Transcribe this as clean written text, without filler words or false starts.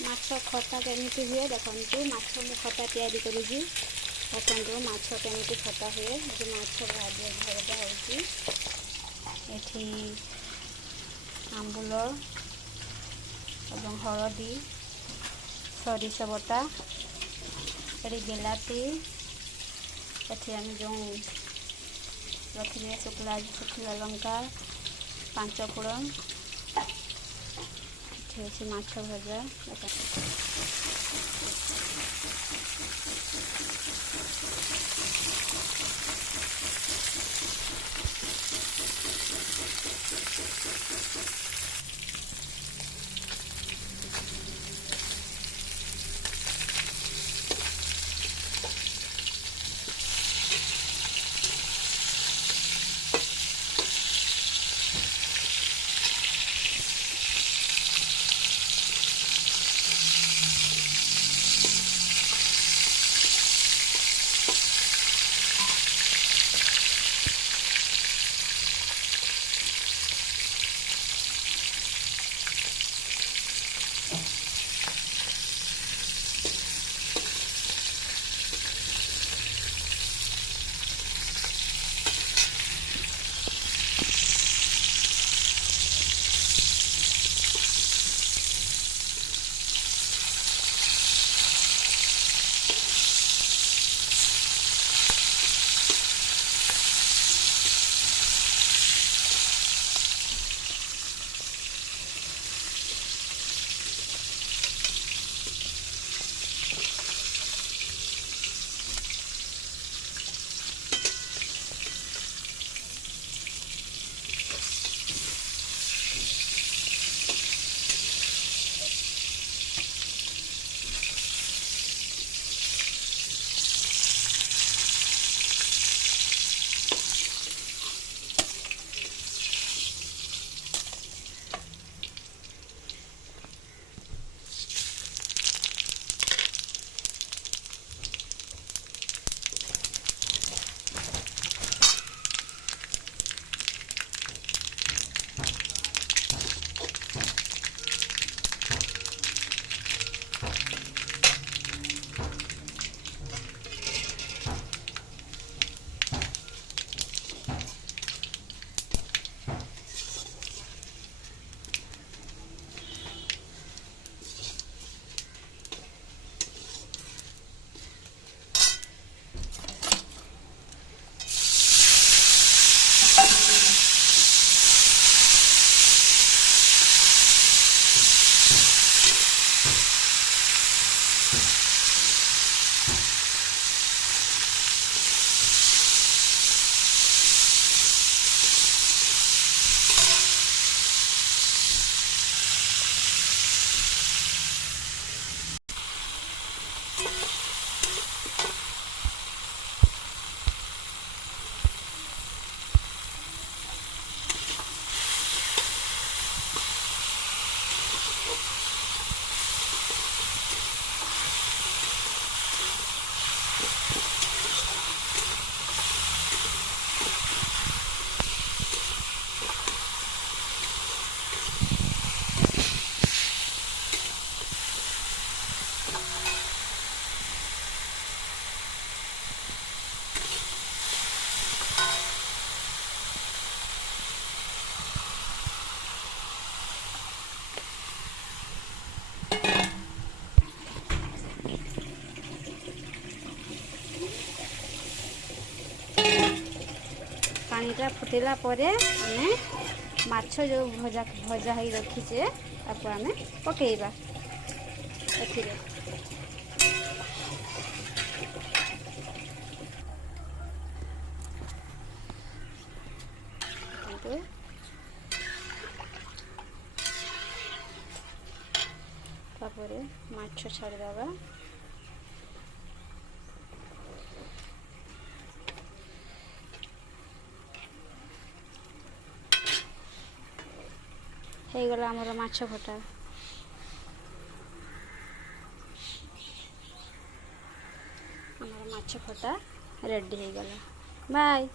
माछ खटा केमिति हुए देखंतु माछ मु खटा तैयारी करूजी देखंतु माछ केमिति खटा हुए जे माछ भाजी भरदा होची एठी आंबुल एवं हळदी सरिष बटा एठी बिलाती एठी हम जो रखिले सुखला लंका पांच फोड़न एठी माछ भजा पानीटा फुटेला परे आमे माछ जो भजा भजा ही रखीचे ताको आमे पकेइबा एथिरे तापरे माछ छाड़ दबा हे गला हमर माछ खटा हमर माछ खटा रेडी हे गला बाय।